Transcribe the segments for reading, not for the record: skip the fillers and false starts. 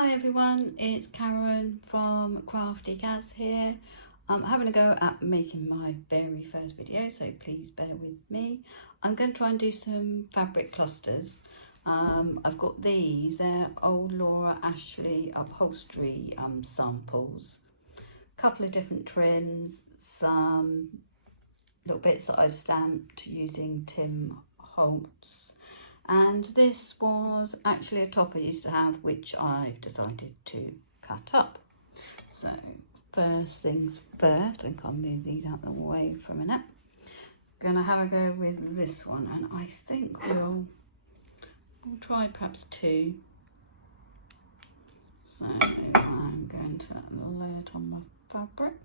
Hi everyone, it's Karen from Crafty Gaz here. I'm having a go at making my very first video, so please bear with me. I'm going to try and do some fabric clusters. I've got these, they're old Laura Ashley upholstery samples. A couple of different trims, some little bits that I've stamped using Tim Holtz. And this was actually a top I used to have, which I've decided to cut up. So first things first, I think I'll move these out the way for a minute. Gonna have a go with this one, and I think we'll try perhaps two. So I'm going to lay it on my fabric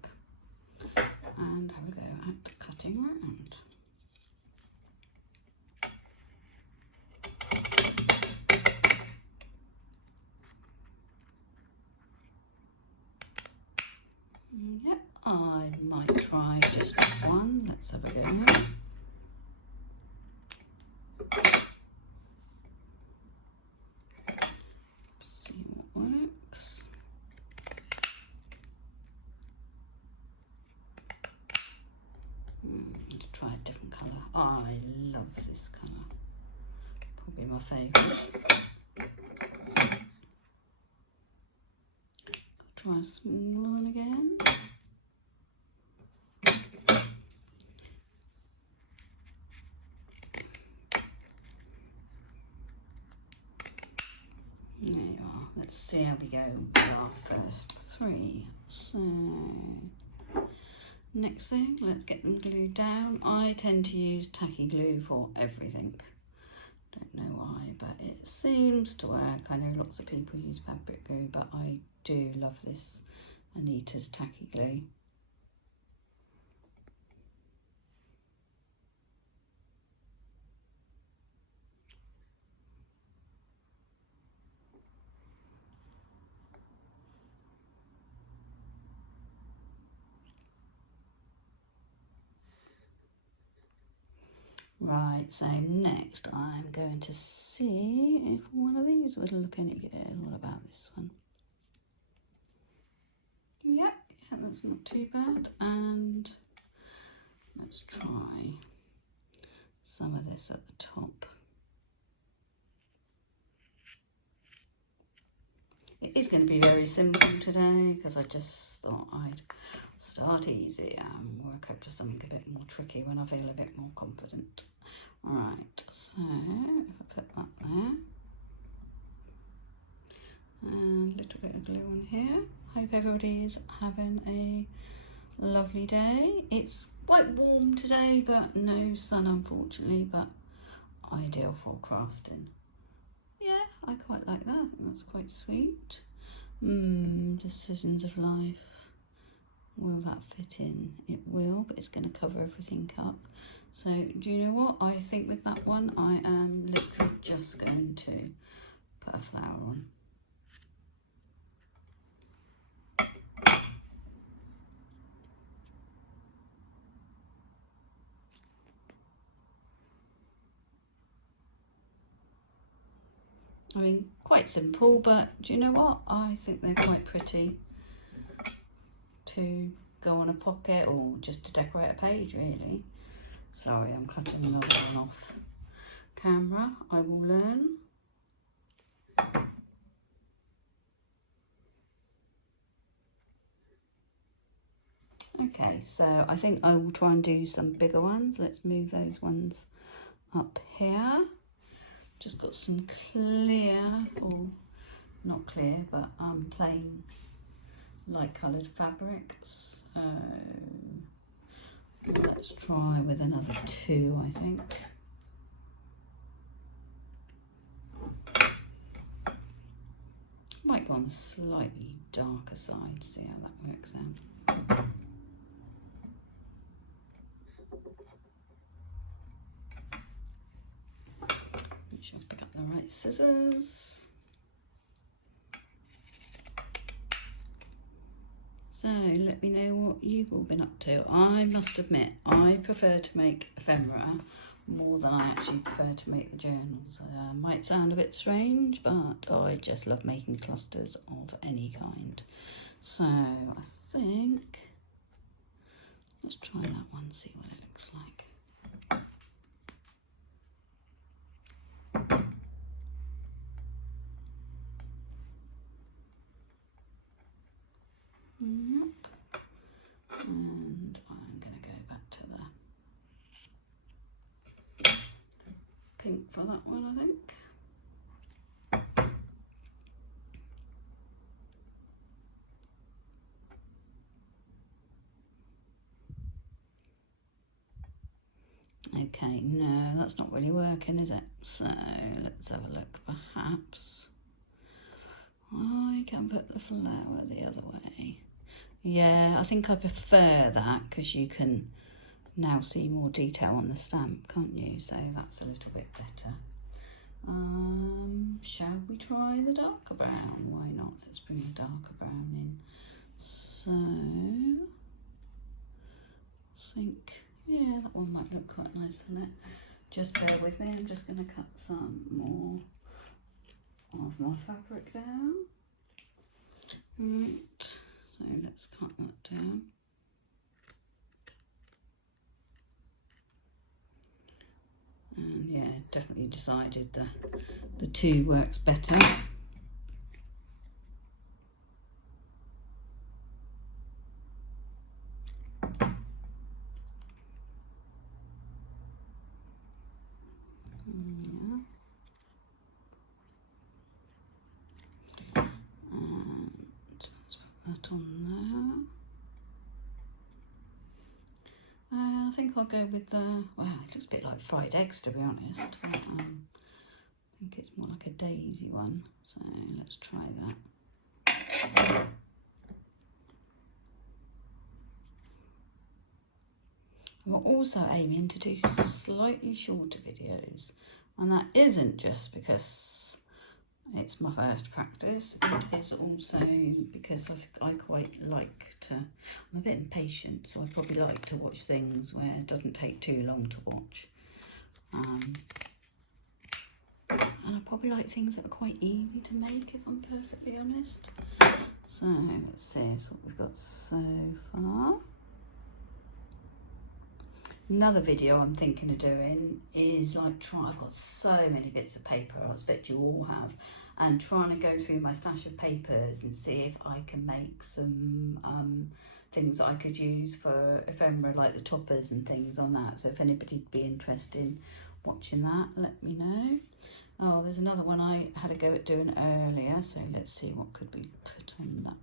and have a go at the cutting round. Yep, I might try just one. Let's have a go now. See what works. Let's try a different colour. I love this colour. Probably my favourite. Try a smaller one again. There you are. Let's see how we go with our first three. So, next thing, let's get them glued down. I tend to use tacky glue for everything. Don't know why, but it seems to work. I know lots of people use fabric glue, but I do love this Anita's tacky glue. Right, so next I'm going to see if one of these would look any good. What about this one? Yep, yeah, that's not too bad. And let's try some of this at the top. It is going to be very simple today because I just thought I'd start easy and work up to something a bit more tricky when I feel a bit more confident. Right, so if I put that there, and a little bit of glue on here. Hope everybody's having a lovely day. It's quite warm today, but no sun unfortunately, but ideal for crafting. Yeah, I quite like that. That's quite sweet. Decisions of life. Will that fit in? It will, but it's going to cover everything up. So do you know what? I think with that one, I am literally just going to put a flower on. I mean, quite simple, but do you know what? I think they're quite pretty to go on a pocket or just to decorate a page, really. Sorry, I'm cutting another one off camera. I will learn. Okay, so I think I will try and do some bigger ones. Let's move those ones up here. Just got some clear, or not clear, but plain light coloured fabric. So let's try with another two, I think. Might go on the slightly darker side, see how that works out. Make sure I pick up the right scissors. So let me know what you've all been up to. I must admit, I prefer to make ephemera. more than I actually prefer to make the journals. Might sound a bit strange, but I just love making clusters of any kind. So I think, let's try that one, see what it looks like. Yep. And I'm going to go back to the pink for that one, I think. Okay, no, that's not really working, is it? So let's have a look. Perhaps I can put the flower the other way. Yeah, I think I prefer that because you can now see more detail on the stamp, can't you? So that's a little bit better. Shall we try the darker brown? Why not? Let's bring the darker brown in. So I think, yeah, that one might look quite nice on it. Just bear with me, I'm just going to cut some more of my fabric down. Right, so let's cut that down. And yeah, definitely decided the two works better. Yeah. And let's put that on there. I think I'll go with the, wow, it looks a bit like fried eggs to be honest. But, I think it's more like a daisy one, so let's try that. We're also aiming to do slightly shorter videos, and that isn't just because it's my first practice, it is also because I quite like to, I'm a bit impatient, so I probably like to watch things where it doesn't take too long to watch. And I probably like things that are quite easy to make, if I'm perfectly honest. So let's see, so what we've got so far. Another video I'm thinking of doing is like I've got so many bits of paper, I expect you all have, and trying to go through my stash of papers and see if I can make some things that I could use for ephemera, like the toppers and things on that. So if anybody'd be interested in watching that, let me know. Oh, there's another one I had a go at doing earlier, so let's see what could be put on that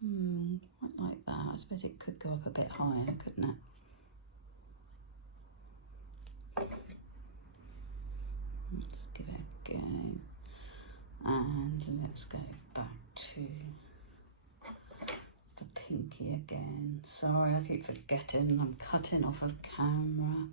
one. Quite like that. I suppose it could go up a bit higher, couldn't it? Let's give it a go, and let's go back to the pinky again. Sorry, I keep forgetting I'm cutting off of camera.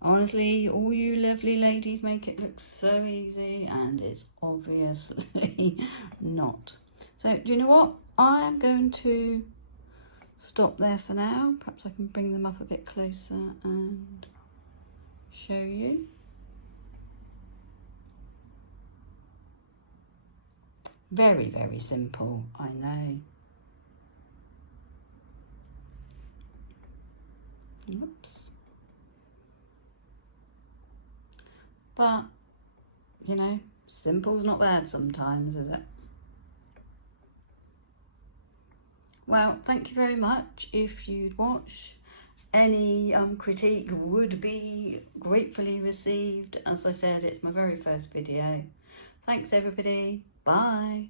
Honestly, all you lovely ladies make it look so easy, and it's obviously not. So do you know what? I am going to stop there for now. Perhaps I can bring them up a bit closer and show you. Very, very simple, I know. Oops. But, you know, simple's not bad sometimes, is it? Well, thank you very much. If you'd watch, any critique would be gratefully received. As I said, it's my very first video. Thanks everybody. Bye.